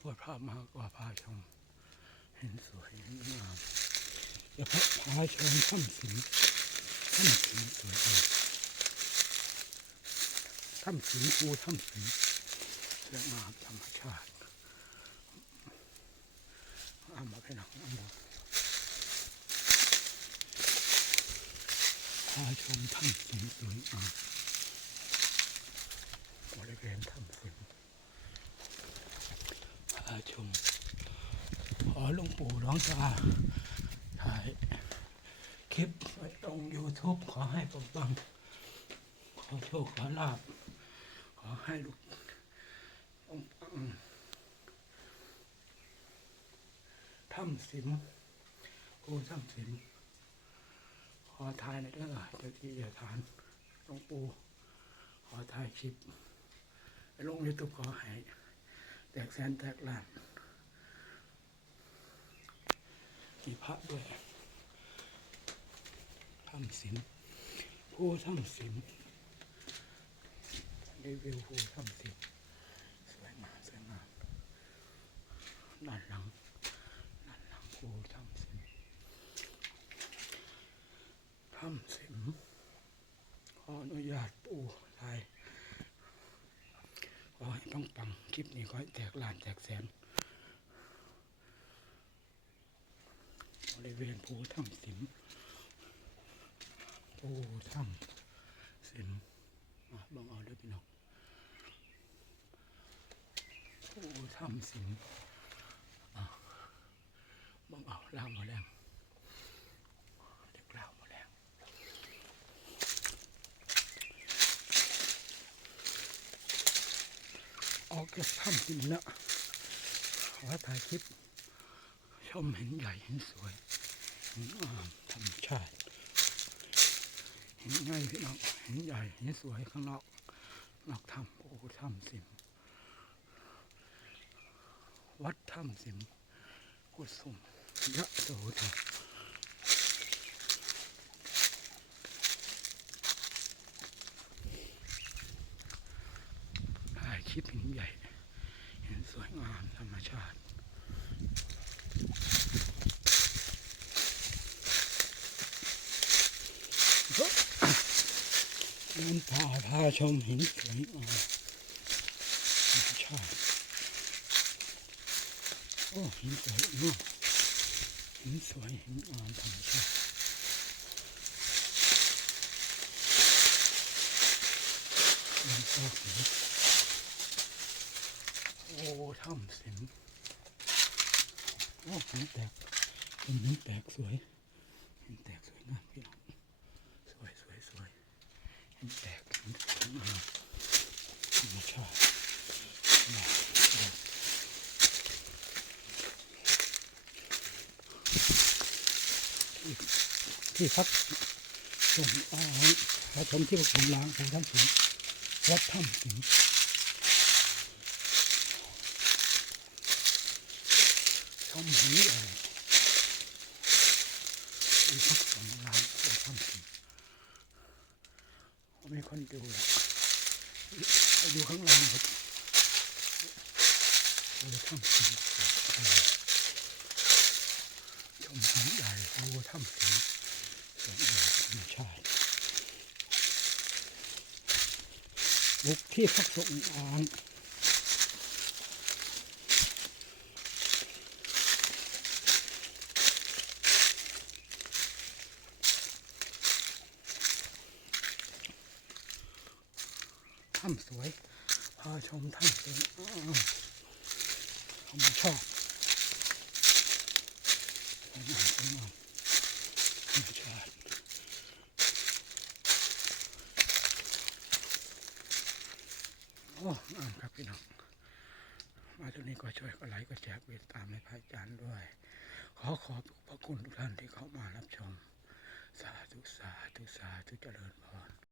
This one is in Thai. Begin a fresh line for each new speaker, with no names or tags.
ปวดภาพมากกว่าพาชม เห็นสวยเห็นงามอย่าพาพาชมถ้ำสิงถ้ำสิงสวยงามถ้ำสิงภูถ้ำสิงสวยงามธรรมชาติเอามาไปหนังเอามาพาชมถ้ำสิงสวยงามบริเวณถ้ำสิงพาช มขอหลวงปู่หลวงตาถ่ายคลิปไว้ตรง YouTube ขอให้ปังปังขอโชคขอลาบขอให้ลูกปังปังถ้ำสิมกูถ้ำสิมขอถ่ายในอยเด้อเจ้าที่เจ้าฐานหลวงปู่ขอถ่ายคลิปลงยูทูบขอให้ กแสนแตกล้านมีพระด้วยถ้ำสินผู้ถ้ำสินรีวิวผู้ถ้ำสินสวยงามสวยงามด้านหลังด้านหลังผู้ถ้ำสินถ้ำสินขออนุญาตปู่ไทย อให้ปังปังคลิปนี้ขอให้แตกล้านแตกแสนบริเวณภูถ้ำสิมภูถ้ำสิมมาบังเอาด้วยพี่น้องภูถ้ำสิมอะบังเอาล่ามาแรงเด็กล่างมาแรง ออกจากถ้ำจริงนะขอถ่ายคลิป ชมเห็นใหญ่เห็นสวยเห็นงามธรรมชาติ เห็นง่ายพี่น้องเห็นใหญ่เห็นสวยข้างนอกนอกถ้ำโอ้ถ้ำสิม วัดถ้ำสิมกุศลยะโสธรถ่ายคลิปเห็นใหญ่ เห็นส วยงามธรรมชาติเดินป่าพาชมห็นสวยงามธรรมชาติโอ้ห็นสวยมากเห็นสวยห็นงามธรรมชาติเดินป่าห็น โอ้ถ้ำเสิงโอ้หินแตกเป็นหินแตกสวยหินแตกสวยงามพี่น้องสวยสวยสวยหินแตกหินสวยงามธรรมชาติที่พักชมอาหารพระชมที่พักชมล้างของท่านสิงวัดถ้ำสิง ชมหินใหญ่มีพักสองล้านตัวทำสิมีคนดูแหละไปดูข้างล่างหมดตัวทำสิชมหินใหญ่ตัวทำสิสวยงามธรรมชาติบุกที่พักสงฆ์อ่าง ถ้ำสวย พาชมถ้ำสวยอ้าวผมชอบสวยงามสวยงามธรรมชาติโอ้งามครับพี่น้อง มาตรงนี้ก็ช่วยก็ไลค์ก็แชร์ไปตามในพระอาจารย์ด้วย ขอขอบพระคุณทุกท่านที่เข้ามารับชม สาธุสาธุสาธุเจริญพร